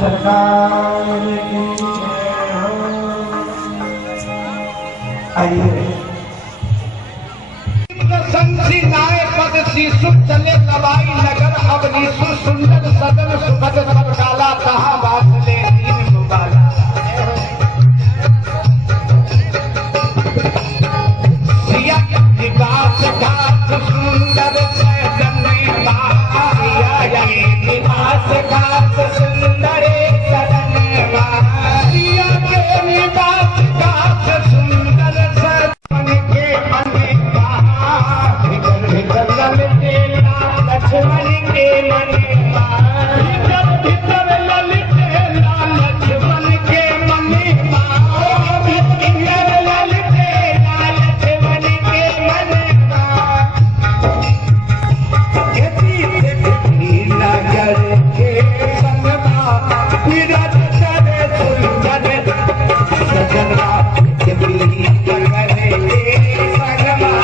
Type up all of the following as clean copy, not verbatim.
सरकार की जय हो। आइए पद शिशु चले नवाई नगर अवनी सुंदर सदन सुखद सब काला कहा वासले दीन मुबाला सिया विकास घाट सुंदर सदन माया निवास घाट सुंदर सदन माया के निवास घाट सुंदर सदन के लक्ष्मण के मन भीतर ललिते लक्ष्मण के मन भीतर ललिते लक्ष्मण के मन नगर के संगमा विरत करे सुंदर सजना के प्रीत करे संगमा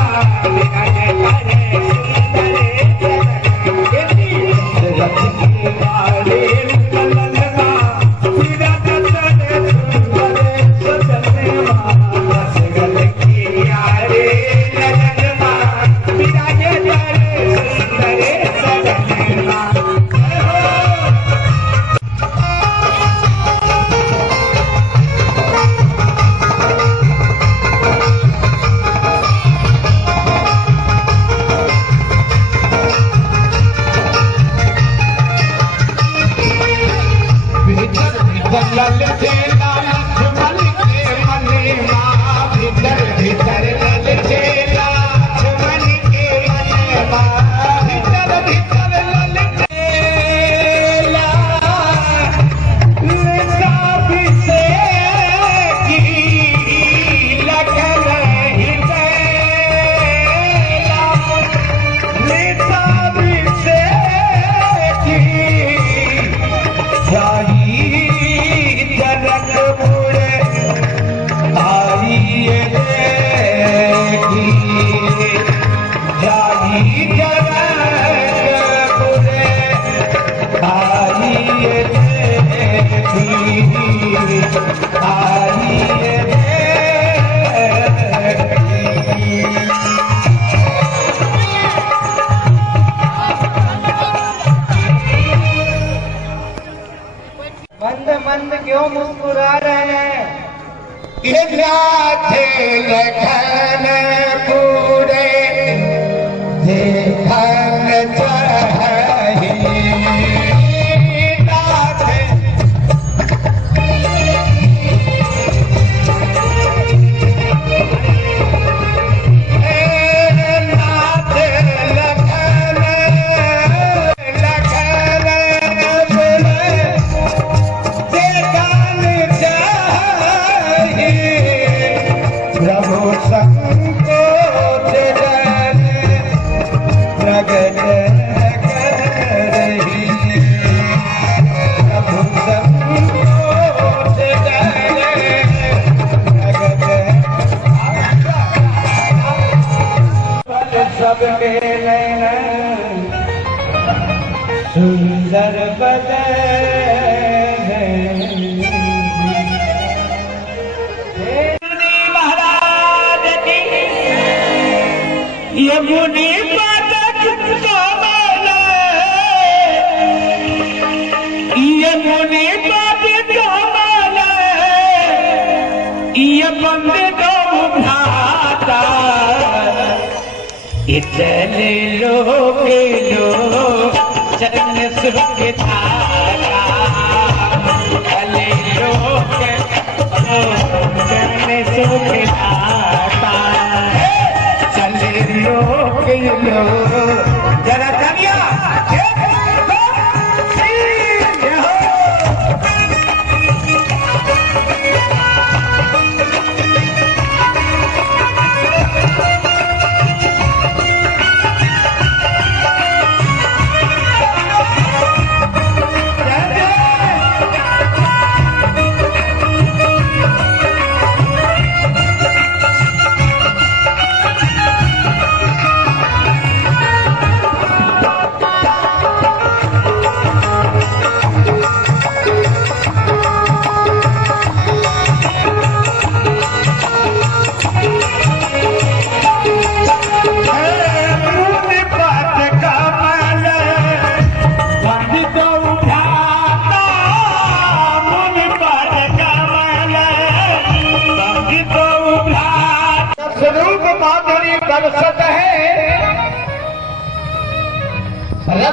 मंद क्यों मुस्कुरा रहे हैं? लखन पूरे देखन चाहिए सबके नैन सुंदर बदन महाराज की ये मुनि पदक कमल ये मुनि पदक कमल ये बंदे को भाता चले लोग चरण सुख धारा चले लोग चरण सुख धारा चले लोग जरा चलिया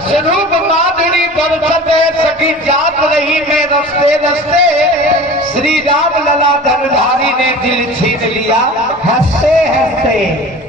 रस रूप माधुरी बरसत सखी जात रही में रस्ते रस्ते, श्री राम लला धनुधारी ने दिल छीन लिया हंसते हंसते।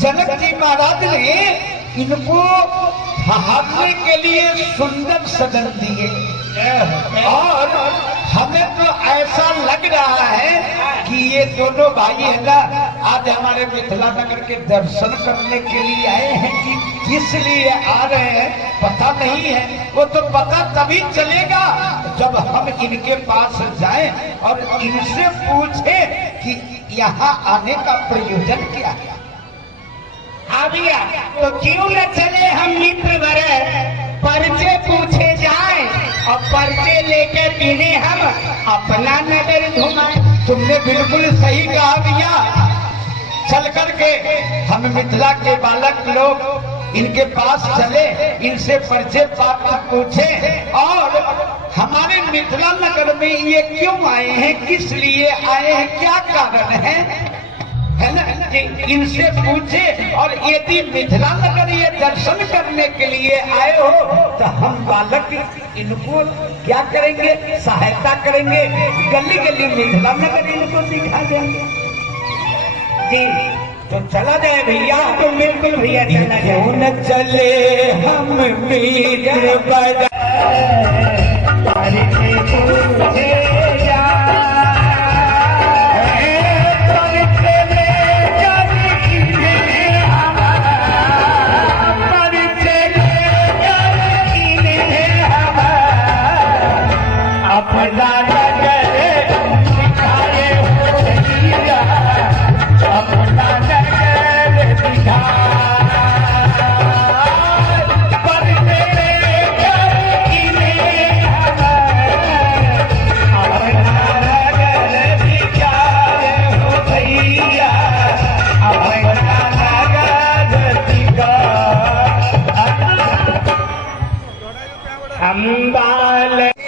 जनक जी महाराज ने इनको ठहरने के लिए सुंदर सदन दिए और हमें तो ऐसा लग रहा है कि ये दोनों भाई है ना आज हमारे मिथिला नगर के दर्शन करने के लिए आए हैं कि किस लिए आ रहे हैं पता नहीं है। वो तो पता तभी चलेगा जब हम इनके पास जाएं और इनसे पूछे कि यहाँ आने का प्रयोजन क्या है। भैया तो क्यों न चले हम मित्र भरे, परिचय पूछे जाए और परिचय लेकर इन्हें हम अपना नगर घुमाएं। तुमने बिल्कुल सही कहा भैया, चल करके हम मिथिला के बालक लोग इनके पास चले, इनसे परिचय पात्र पूछे और हमारे मिथिला नगर में ये क्यों आए हैं, किस लिए आए हैं, क्या कारण है ना, इनसे पूछे। और यदि मिथिला नगर ये दर्शन करने के लिए आए हो तो हम बालक इनको क्या करेंगे, सहायता करेंगे, गली गली मिथिला नगर इनको दिखा देंगे। जी तो चला जाए भैया। तो बिल्कुल भैया चला जाए। क्यों न चले हम मित्र बजा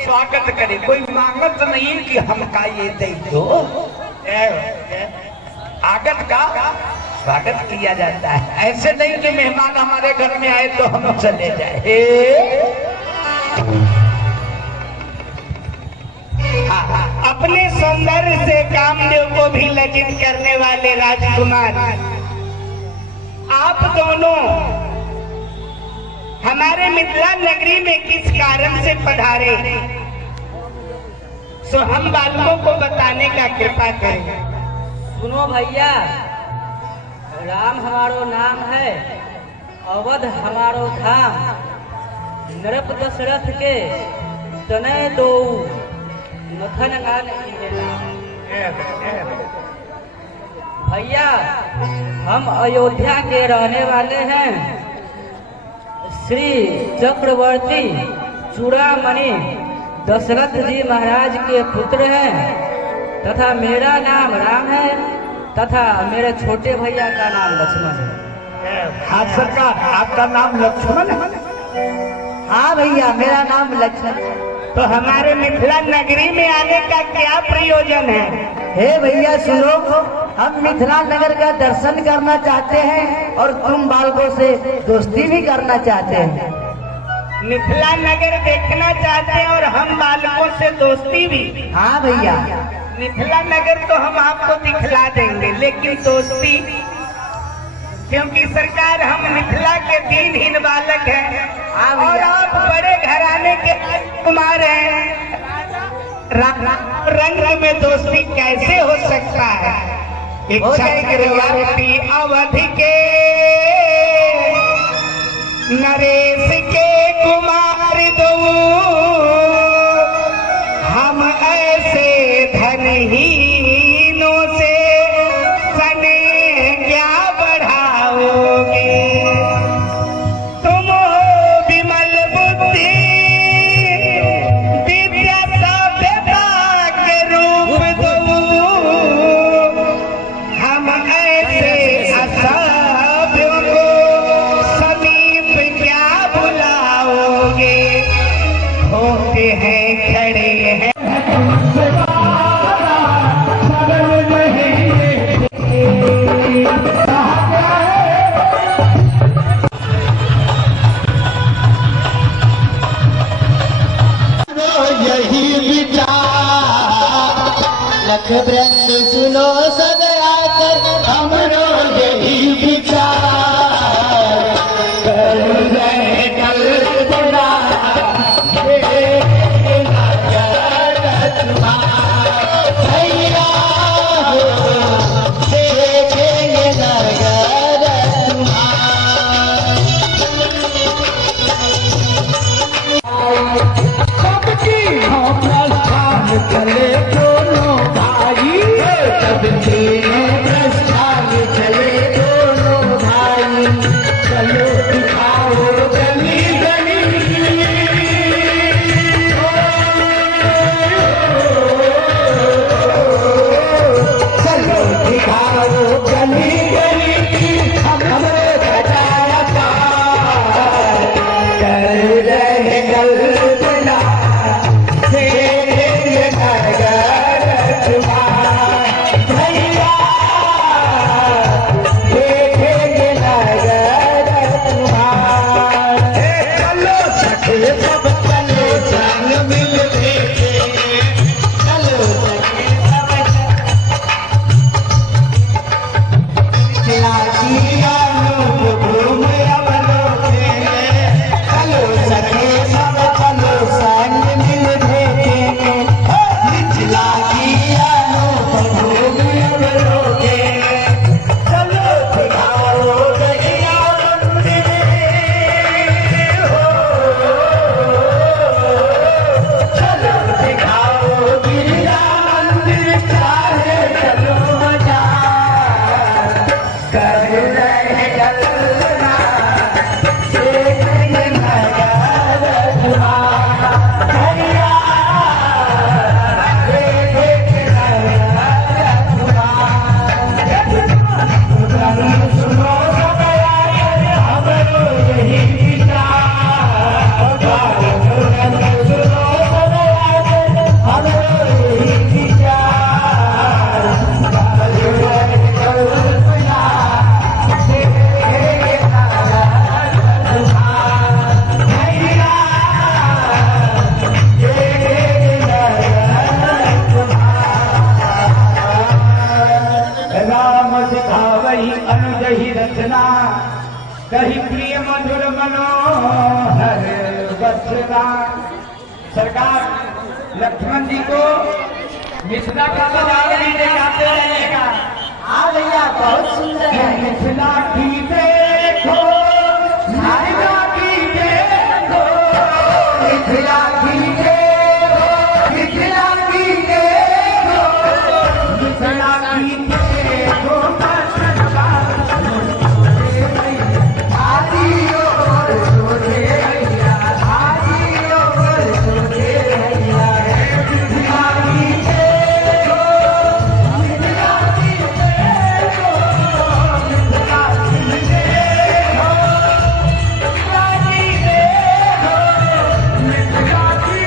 स्वागत करे, कोई मांगत नहीं कि हमका ये दे दो, आगत का स्वागत किया जाता है। ऐसे नहीं कि मेहमान हमारे घर में आए तो हम चले जाए। अपने सौंदर्य से कामदेव को भी लज्जित करने वाले राजकुमार आप दोनों हमारे मिथिला नगरी में किस कारण से पधारे, सो हम बालकों को बताने का कृपा करें। सुनो भैया, राम हमारो नाम है, अवध हमारो धाम, नृप दशरथ के तनय दो नथन गान भैया हम अयोध्या के रहने वाले हैं। श्री चक्रवर्ती चूड़ामणि दशरथ जी महाराज के पुत्र हैं तथा मेरा नाम राम है तथा मेरे छोटे भैया का नाम लक्ष्मण है। हाँ सरकार, आपका नाम लक्ष्मण है? हाँ भैया, मेरा नाम लक्ष्मण है। तो हमारे मिथिला नगरी में आने का क्या प्रयोजन है? हे भैया सुनो, हम मिथिला नगर का दर्शन करना चाहते हैं और तुम बालकों से दोस्ती भी करना चाहते हैं। मिथिला नगर देखना चाहते हैं और हम बालकों से दोस्ती भी? हाँ भैया। मिथिला नगर तो हम आपको दिखला देंगे, लेकिन दोस्ती, क्योंकि सरकार हम मिथिला के दीनहीन बालक हैं और आप बड़े घराने के कुमार हैं, रंग में दोस्ती कैसे हो सकता है? चक्रवर्ती अवधि के नरेश के होते हैं खड़े हैं यही विचार लख वृंद सुनो सब आकर हमरो यही विचार कल रहे कल बुरा भैया हो देखेंगे नगर सबकी प्रस्थान चले दोनों भाई सबकी प्रस्थान चले दोनों भाई चलो दिखाओ गली गली चलो दिखाओ गली गली हमरे बजाया पार कर रहे कल्पना देखेंगे नगर तुम्हार भैया देखेंगे नगर तुम्हार चलो सखे सब चले संग मिल के चलो सखे सब चला दिया लोग घूम अवलोके चलो सखे सब चलो संग मिल देखेंगे निचला दिया लोग घूम अवलोके चलो दिखाओ गैया मंदिर हो चलो दिखाओ गिरिजा मंदिर चाहे चलो मजा कर रहे कल्पना देखेंगे नगर तुम्हारा भैया देखेंगे नगर तुम्हारा सुनो सब आकर हमरो यही विचार सुनो सब आकर हमरो यही विचार कल्पना देखेंगे नगर तुम्हारा भैया देखेंगे नगर तुम्हारा राम दिखावही अनुजहि रचना कही प्रिय मधुर मनोहर बचना सरकार लक्ष्मण जी को मिथिला का बाजार लेने जाते रहेगा हाँ भैया बहुत सुंदर है मिथिला की देखो मिथिला की देखो मिथिला की देखो मिथिला की देखो मिथिला की देखो आदियो सोचे भैया आदियो सोचे भैया मिथिला की देखो मिथिला की देखो मिथिला की देखो मिथिला की देखो मिथिला की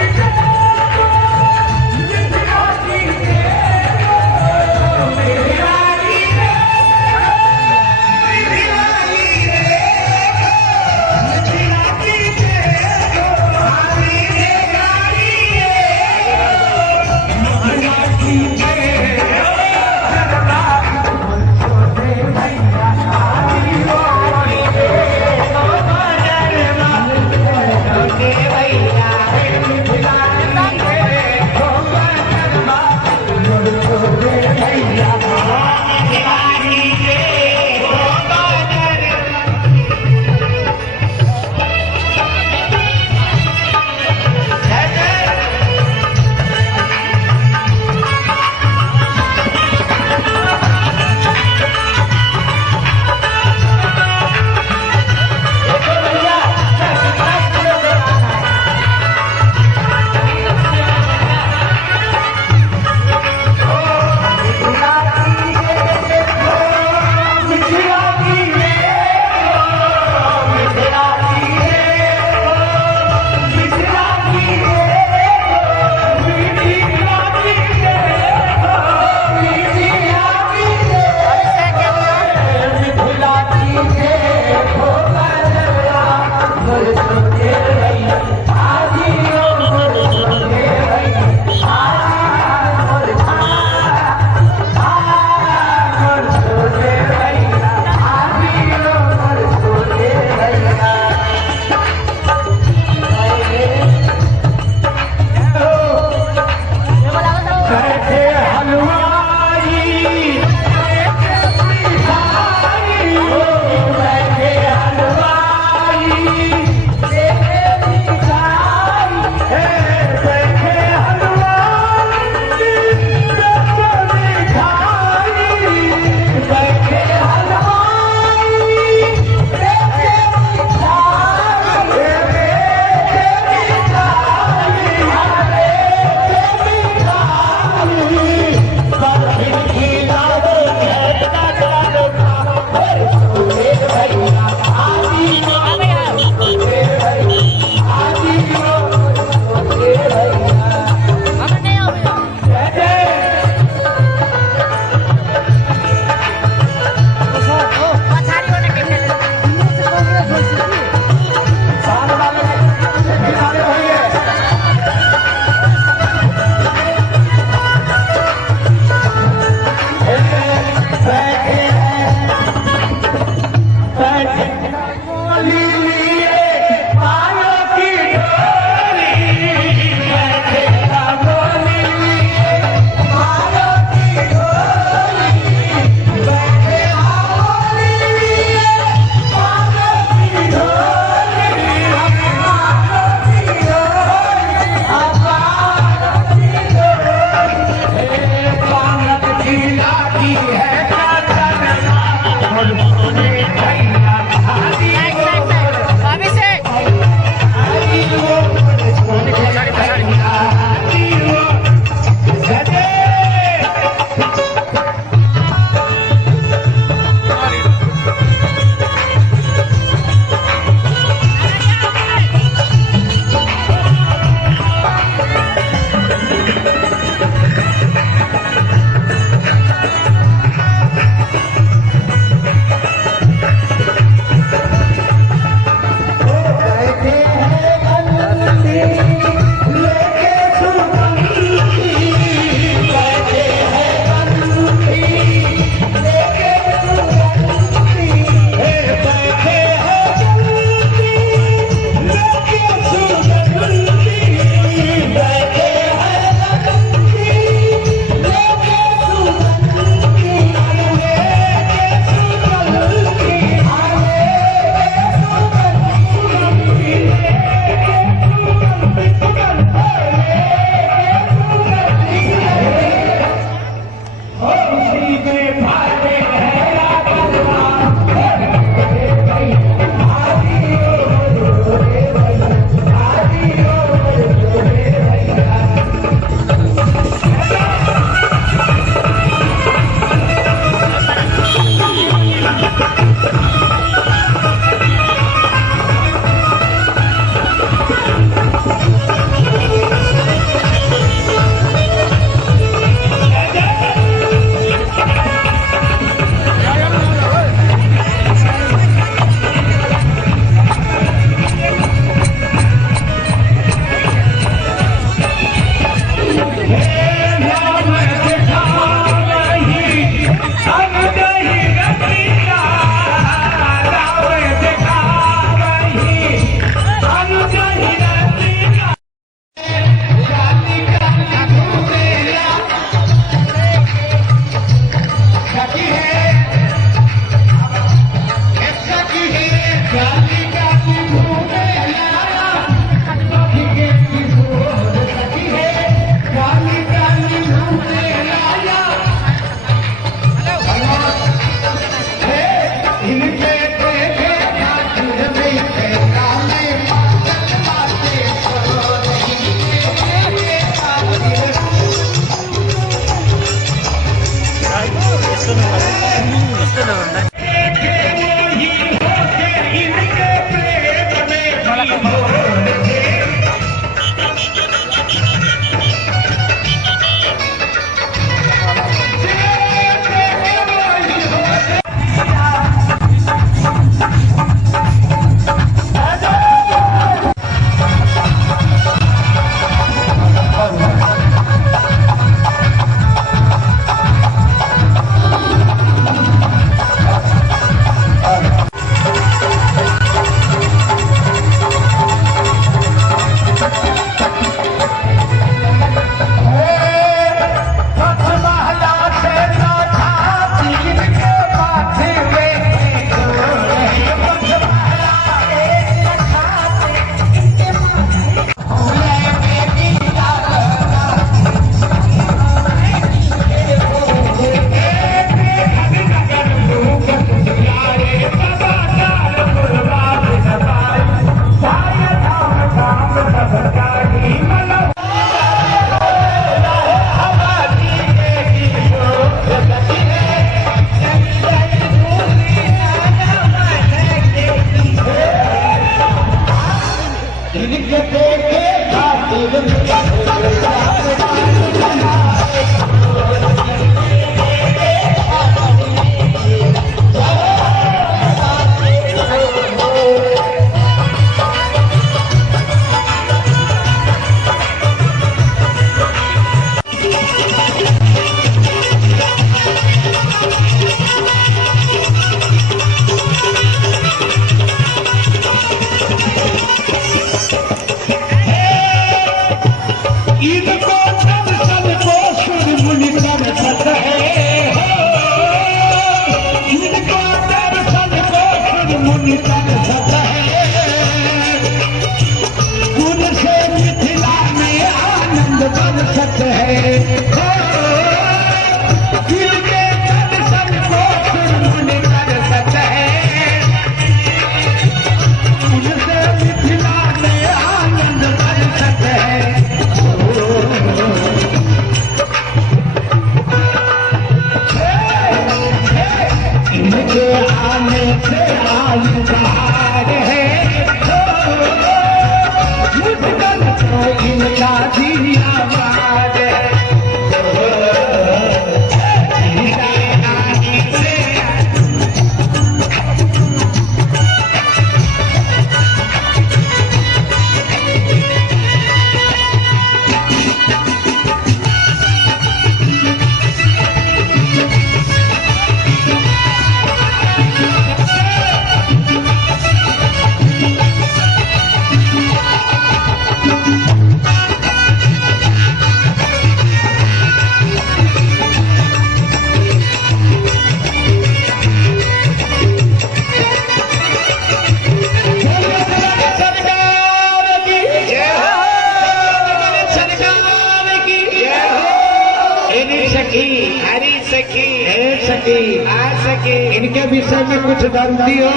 इनके विषय में कुछ जानती हो?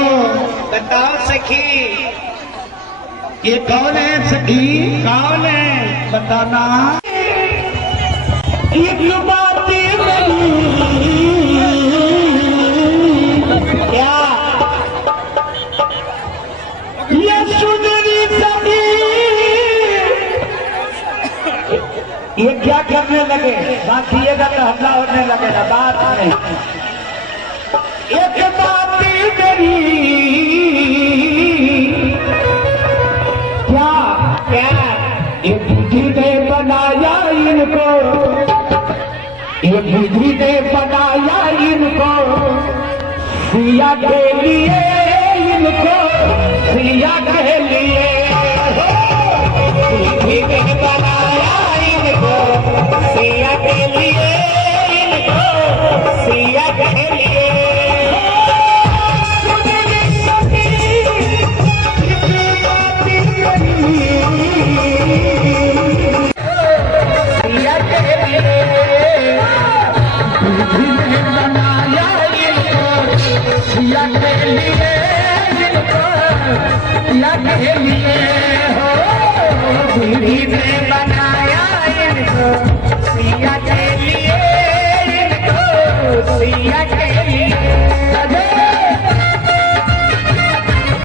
बताओ सखी। ये कौन है सखी? कौन है बताना। एक बाती क्या ये सुंदरी सखी ये क्या करने लगे? बाकी ये तो हमला होने लगेगा बात नहीं। एक बाती मेरी क्या क्या ये बुद्धि ने बनाया इनको, ये बुद्धि ने बनाया इनको सिया के लिए, इनको सिया के लिए बुद्धि ने बनाया इनको सिया के लिए, इनको सिया के लिए